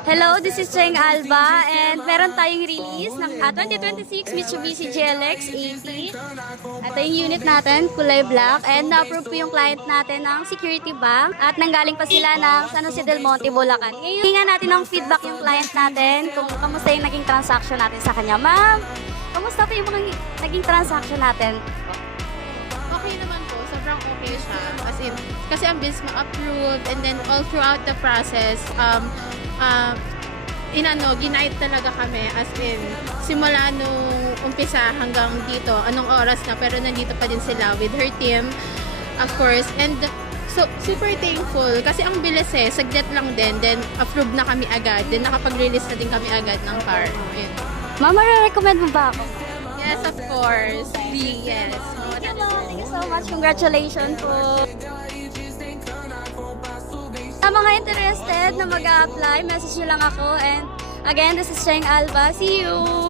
Hello, this is Cheng Alba and meron tayong release ng 2026 Mitsubishi GLX 80. Ito yung unit natin, kulay black, and na-approve po yung client natin ng Security Bank at nanggaling pa sila ng San Jose del Monte, Bulacan. Ngayon, hinga natin ng feedback yung client natin kung kamusta yung naging transaction natin sa kanya. Ma'am, kamusta po yung mga naging transaction natin? Okay naman po, sobrang okay siya. As in, kasi ang bills ma-approved and then all throughout the process, ginait talaga kami. As in, simula nung umpisa hanggang dito, anong oras na, pero nandito pa din sila with her team, of course. And so, super thankful kasi ang bilis saglit lang din, then approved na kami agad, then nakapag-release na din kami agad ng car. Yun. Ma'am, recommend mo ba ako? Yes, of course. Yes. Thank you so much. Congratulations po. Sa mga interested na mag-a-apply, message nyo lang ako. And again, this is Cheng Alba. See you!